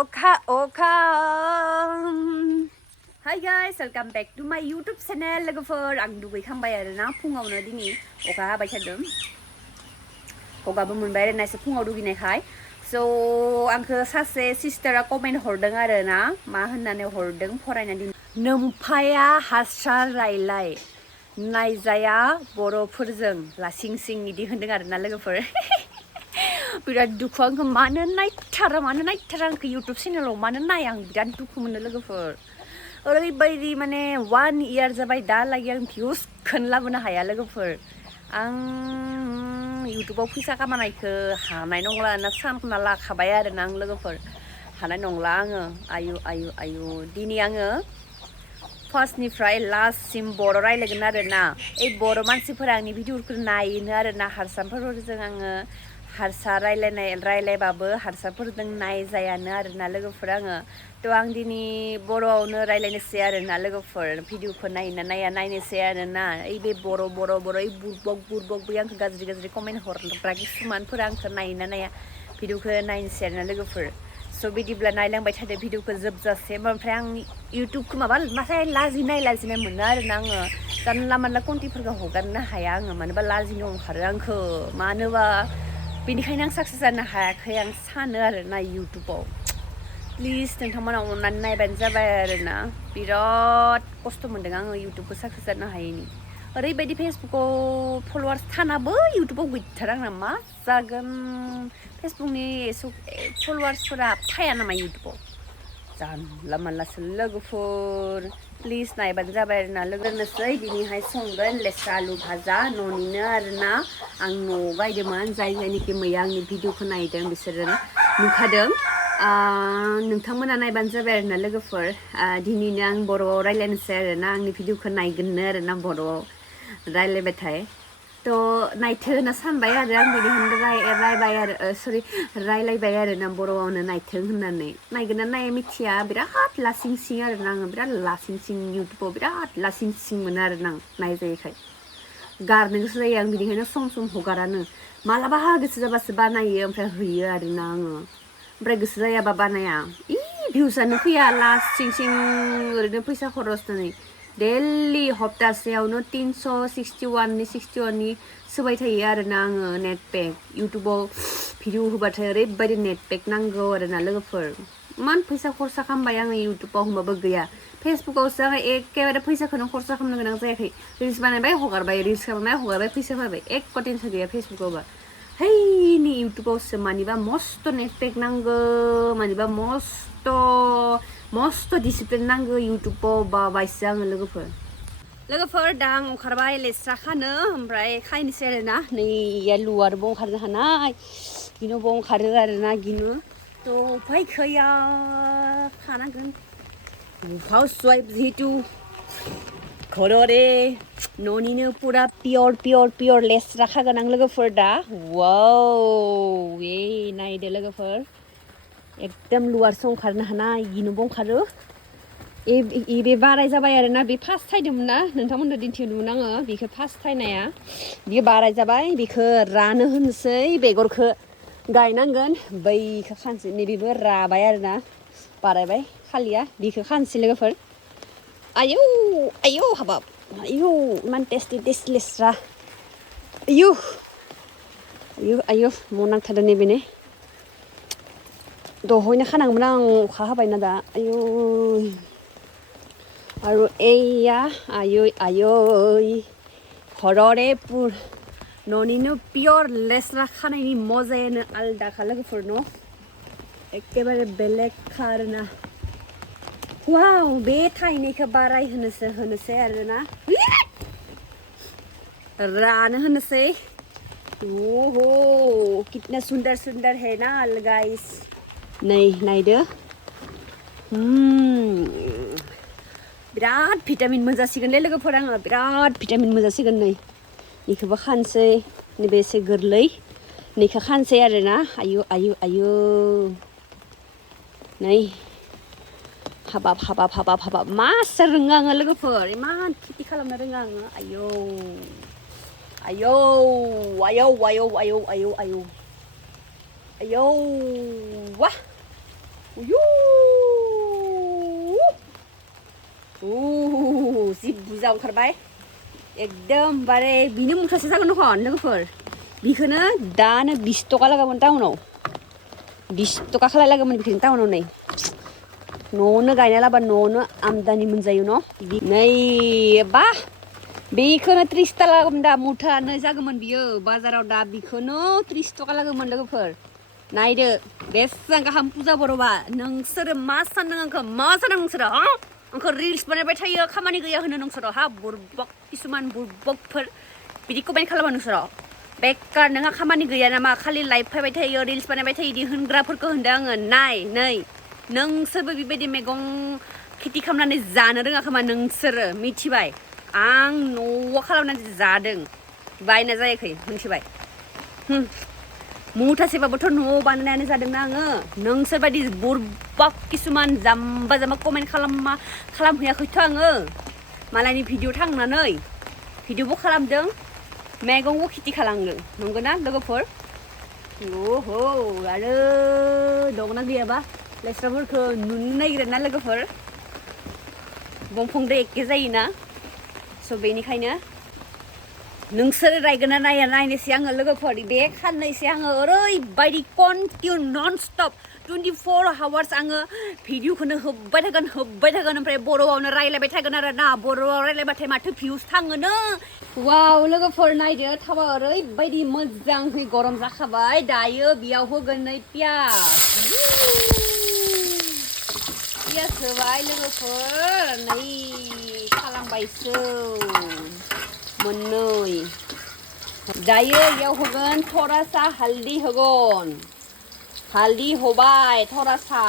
Oka. Hi guys, welcome back to my YouTube channel. लोगोफोर आं दुगैखांबाय आरोना फुङावनो दिनै अखा हाबाय थादों अखाबो मोनबाय आरोना एसे फुङाव दुगैनायखाय स' आंखौ सासे सिस्टारा कमेन्ट हरदों आरोना मा होननानै हरदों फरायनानै नोम्फाया हारसा रायलाय नायजाया बर'फोरजों लासिं सिं इदि होनदों आरोना लोगोफोर बिराद दुखु आंखौ मानो नायथारा आंखौ इउटुब चेनेलाव मानो नाया आं बिराद दुखु मोनो लोगोफोर ओरैबायदि माने 1 year जाबाय दालागै आं भिउसखौनो लाबोनो हाया लोगोफोर आं इउटुबाव फैसा खामायनायखौ हानाय नंला होनना सानना लाखाबाय आरोना आं लोगोफोर हानाय नंला आङो आयु दिनै आङो फार्स्टनिफ्राय लास्टसिम बर' रायलायगोन आरोना बर' मानसिफोरा आंनि भिडिअफोरखौ नायनो आरोना हारसाफोरजों आङो हारसा रायलायबाबो हारसाफोरजों नायजायानो आरोना लोगोफोर आङो थ' आं दिनै बर'आवनो रायलायनोसै आरोना लोगोफोर भिडिअखौ नायनोसै आरोना बे बर' बुरबक बै आंखौ गाज्रि कमेन्ट हरग्रा किसुमानफोरा आंखौ नाया भिडिअखौ नायनोसै आरोना लोगोफोर स' बिदिब्ला नायलांबाय थादो भिडिअखौ जोबजासिम ओमफ्राय आं इउटुबखौ माथाय लाजिनाय मोनो आरोना आङो जानला मानला कन्टेन्टफोरखौ हगारनो हाया आङो मानोबा लाजिनो ओंखारो आंखौ मानोबा बेनिखायनो आं साक्सेस जानो हायाखै आं सानो आरोना इउटुबाव प्लिज नोंथांमोना अननानै नायबानो जाबाय आरोना बिराद खस्थ' मोन्दों आङो इउटुबखौ साक्सेस जानो हायैनि ओरैबायदि फेसबुकाव फल'वार्स थानाबो इउटुबाव गैथारा आंना मा जागोन फेसबुकनि फल'वार्सफोरा थाया नामा इउटुबाव जानला मानलासो लोगोफोर प्लिज नायबानो जाबाय आरोना लोगोनोसै दिनैहाय संगोन लेस्रा आलु भाजा न'निनो आरोना आं न'आव गायदोंमोन जायनिखि मैया आंनि भिडिअखौ नायदों बिसोरो नुखादों नोंथांमोना नायबानो जाबाय आरोना लोगोफोर दिनैनो आं बर'आव रायलायनोसै आरोना आंनि भिडिअखौ नायगोननो आरोना बर'आव रायलायबाथाय थ' नायथो होनना सानबाय आरो आं बेनिखायनो रायलायबाय आरोना बर'आवनो नायथों होननानै नायगोन ना नाया मिथिया बिराद लासिं सिं आरोना आङो बिराद लासिं सिं इउटुबाव बिराद लासिं सिं मोनो आरोना आं नायजायैखाय गारनो गोसो जायो आं बिनिखायनो सम हगारानो मालाबा गोसो जाबासो बानायो ओमफ्राय होयो आरोना आङो ओमफ्राय गोसो जायाबा बानाया भिउसानो फैया लासिं ओरैनो फैसा खरसनानै डेलि हप्तासेयावनो 361नि सोबाय थायो आरोना आङो नेट पेक इउटुबाव भिडिअ होबाथाय ओरैबायदि नेट पेक नांगौ आरोना लोगोफोर इमान फैसा खरसा खालामबाय आङो इउटुबाव होमबाबो गैया फेसबुकावसो आङो एखेबारे फैसाखौनो खरसा खालामनो गोनां जायाखै रिल्स बानायबाय हगारबाय फैसा फैबाय एक टेनसन गैया फेसबुकावबा हैनि इउटुबावसो मानिबा मस्त नेट पेक नांगौ मानिबा मस्त डिसिप्लिन नांगौ इउटुबाव बायसो आङो लोगोफोर दा आं ओंखारबाय लेस्रा खानो ओमफ्राय खायनोसै आरोना नै लुवारबो ओंखारनो हानाय गिनोबो ओंखारो आरोना गिनो थ' उफाय गैया खानांगोन हाउस वाइफ जिहेतु घररे न'निनो पुरा पियर लेस्रा खागोन आं लोगोफोर दा वाव नायदो लोगोफोर एकदम लुवारसो ओंखारनो हानाय गिनोबो ओंखारो बे बाराय जाबाय आरोना बे फार्स्ट थायदोंमोन ना नोंथांमोननो दिन्थिदोंमोन आङो बेखौ फार्स्ट थायनाया बियो बाराय जाबाय बेखौ रानो होनोसै बेगरखौ गायनांगोन बैखौ खानसै नैबेबो राबाय आरोना बारायबाय खालिया बेखौ खानसै लोगोफोर आयौ हाबाब इमान टेस्टि लेस्रा आयौ म' नांथारदों नैबेनो दहयनो खानांगौमोन आं अखा हाबायना दा आरो आयै घररे न'निनो पियर लेस्रा खानायनि मजायानो आलदाखा लोगोफोर न' एखेबारे बेलेगखा आरोना वाव बे थायनायखौ बाराय होनोसै आरोना रानो होनोसै ओहो कितना सुन्दर है ना गाइस नै नायदो बिराद भिटामिन मोनजासिगोनलै लोगोफोर आङो बिराद भिटामिन मोनजासिगोन नै बेखौबो खानसै नैबे एसे गोरलै नैखौ खानसै आरोना आयु नै हाबाब मासो रोङो आङो लोगोफोर इमान खेथि खालामनो रोङो आङो आयौ वा जि बुरजा ओंखारबाय एकदमबारे बिनि मुथासे जागोन दखन लोगोफोर बिखौनो दानो 20 टका लागामोन टाउनाव 20 टका खालाय लागामोन बिखौनो टाउनाव नै न'आवनो गायना लाबा न'आवनो आमदानि मोनजायो न' नै बा बेखौनो 30 टका लागामोन दा मुथानो जागौमोन बियो बाजाराव दा बिखौनो 30 टका लागामोन लोगोफोर नायदो बेसेबां गाहाम पुजाबर'बा नोंसोरो मा सानदों आंखौ मा सानदों नोंसोरो हा आंखौ रिल्स बानायबाय थायो खामानि गैया होनो नोंसोरो हा बुरबक किसुमान बुरबकफोर बिदि कमेन्ट खालामो नोंसोरो बेकार नोंहा खामानि गैया नामा खालि लाइभ फैबाय थायो रिल्स बानायबाय थायो इदि होनग्राफोरखौ होनदों आङो नाय नै नोंसोरबो बेबायदि मैगं खेथि खालामनानै जानो रोङा खोमा नोंसोरो मिथिबाय आं न'आव खालामनानै जादों बायना जायाखै मिथिबाय मुथासेबाबोथ' न'आव बानायनानै जादोंना आङो नोंसोर बायदि बुरबाक किसुमान जाम्बा जाम्बा कमेन्ट खालामहैयाखैथ' आङो मालायनि भिडिअ थांनानै भिडिअबो खालामदों मैगंबो खेथि खालामदों नंगौना लोगोफोर ओहो आरो दंना गैयाबा लेस्राफोरखौ नुनो नागिरो ना लोगोफोर दंफांजों एखे जायोना स' बेनिखायनो नोंसोर रायगोन ना नाया नायनोसै आङो लोगोफोर बे खाननैसो आङो ओरैबायदि कन्टिनिउ नन स्टप 24 आवार्स आङो भिडिअखौनो होब्बाय थागोन ओमफ्राय बर'आवनो रायलायबाय थागोन आरो ना बर'आव रायलायबाथाय माथो भिउस थाङोनो वाव लोगोफोर नायदो थावा ओरैबायदि मोजाङै गरम जाखाबाय दायो बेयाव होगोन नै पियास होबाय लोगोफोर नै खालामबायसो मोननै दायो इयाव होगोन थरासा हालदि होगोन हालदि होबाय थरासा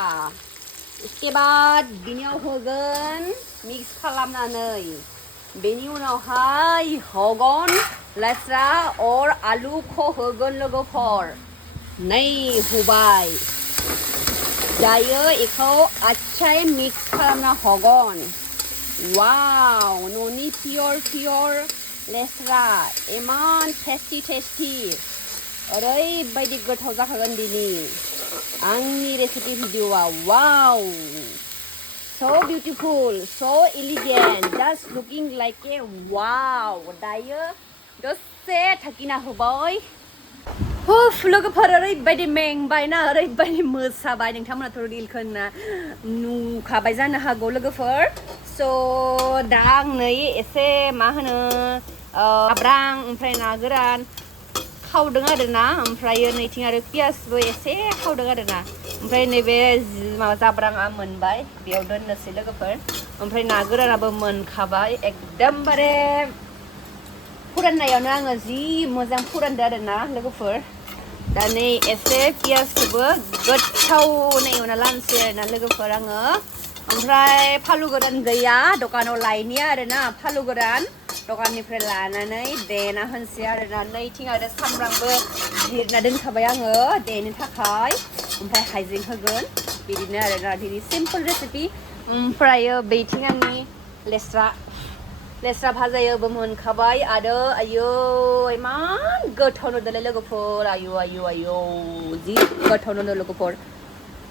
इसके बाद बिनियाव होगोन मिक्स खालामनानै बेनि उनावहाय होगोन लेस्रा और आलुखौ होगोन लोगोफोर नै होबाय दायो इखौ आच्छायै मिक्स खालामना होगोन वाव न'नि पियर लेस्रा इमान टेस्टि ओरैबायदि गोथाव जाखागोन दिनि आंनि रेसिपि भिडिअआ वाव so beautiful so elegant just looking like a wow दायो दसे थाकिना होबाय लोगोफोर ओरैबायदि मेंबायना ओरैबायदि मोसाबाय नोंथांमोनाथ' रिलखौ नुखाबाय जानो हागौ लोगोफोर स' दा आं नै एसे मा होनो जाब्रां ओमफ्राय ना गोरान खावदों आरोना ओमफ्राय नैथिं आरो पियासबो एसे खावदों आरोना ओमफ्राय नैबे माबा जाब्राङा मोनबाय बेयाव दोननोसै लोगोफोर ओमफ्राय ना गोरानाबो मोनखाबाय एकदमबारे फुराननायावनो आङो जि मोजां फुरानदो आरोना लोगोफोर दा नै एसे पियासखौबो गोथावनो एवना लानोसै आरोना लोगोफोर आङो ओमफ्राय फालु गोरान गैया दखानाव लायनि आरोना फालु गोरान दखाननिफ्राय लानानै देना होनसै आरोना नैथिं आरो सामब्रामबो जिरना दोनखाबाय आङो देनो थाखाय ओमफ्राय हाइजें होगोन बिदिनो आरोना दिनै सिम्पोल रेसिपि ओमफ्रायो बेथिं आंनि लेस्रा भाजायाबो मोनखाबाय आरो आयौ इमान गोथाव नुदोंलै लोगोफोर आयौ जि गोथाव नुदों लोगोफोर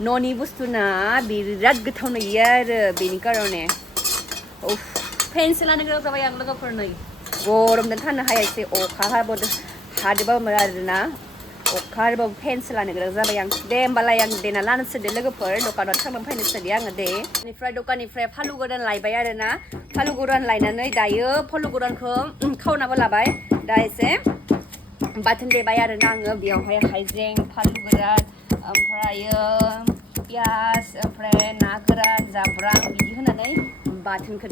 न'नि बुस्थु ना बिराद गोथाव नुयो आरो बेनि कारणे फेनसो लानो गोनां जाबाय आं लोगोफोर नै गरमजों थानो हायासै अखा हादोंबाबो आरोना अखा हादोंबाबो फेनसो लानो गोनां जाबाय आं दे होमबालाय आं देना लानोसै दे लोगोफोर दखानाव थांनानै फैनोसै दे आङो दे दखाननिफ्राय फालु गोरान लायबाय आरोना फालु गोरान लायनानै दायो फालु गोरानखौ खावनाबो लाबाय दा एसे बाथोन देबाय आरोना आङो बेयावहाय हाइजें फालु गोरान ओमफ्रायो पियास ओमफ्राय ना गोरान जाब्रां बिदि होनानै बाथोनखौ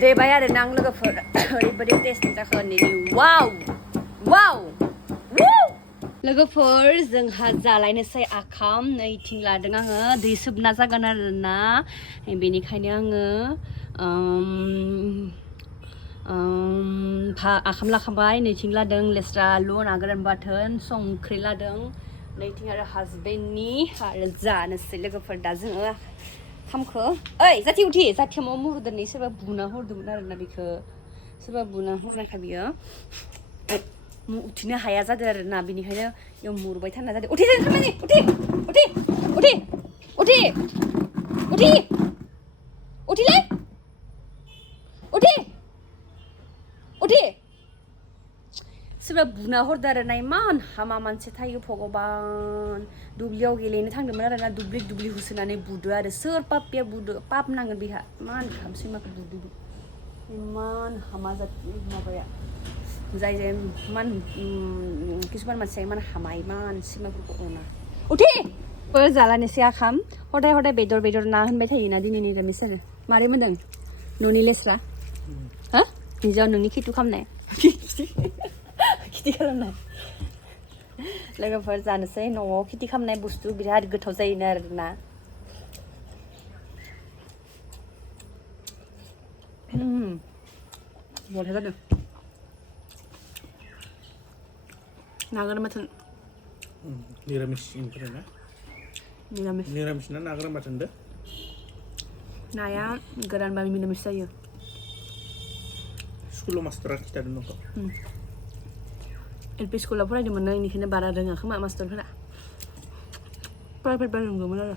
देबाय आरोना आं लोगोफोर ओरैबायदि टेस्टि जाखो दिनै वाव लोगोफोर जोंहा जालायनोसै आखाम नैथिं लादों आङो दै सोबना जागोन आरोना बेनिखायनो आङो आखाम लाखांबाय नैथिं लादों लेस्रा आलु ना गोरान बाथोन संख्रि लादों नैथिं आरो हासबेन्डनि आरो जानोसै लोगोफोर दा जोङो खामखौ ओइ जाथि उथि जाथिया मा मुरुदों सोरबा बुना हरदोंमोन आरोना बेखौ सोरबा बुना हरनायखाय बियो उथिनो हाया जादों आरोना बेनिखायनो बेयाव मुरबाय थाना जादों उथि मानसिफ्रा बुना हरदो आरो ना इमान हामा मानसि थायो भगबान दुब्लियाव गेलेनो थांदोंमोन आरो ना दुब्लि होसोनानै बुदो आरो सोर पापिया बुदो पाप नांगोन बेहा इमान हाम सैमाखौ बुदो इमान हामा जाति माबाया जाय इमान किसुमान मानसिया इमान हामा इमान सैमाफोरखौ अना उठे जालानोसै आखाम हदाय बेदर ना होनबाय थायोना दिनै निरामिस आरो मारै मोनदों न'नि लेस्रा हा हिन्जाव नोंनि खिथु खालामनाय खिथि खालामनाय लोगोफोर जानोसै न'आव खिथि खालामनाय बुस्थु बिराद गोथाव जायोनो आरोना बरिया जादों ना गोरान बाथोन निरामिस ना निरामिस ना गोरान बाथोन दो नाया गोरानबा निरामिस जायो स्कुलाव मास्टारा खिथादों नोंखौ एलपि स्कुलाव फरायदोंमोन ना बेनिखायनो बारा रोङा खोमा मास्टारफोरा प्राइभेट बानायनांगौमोन आरो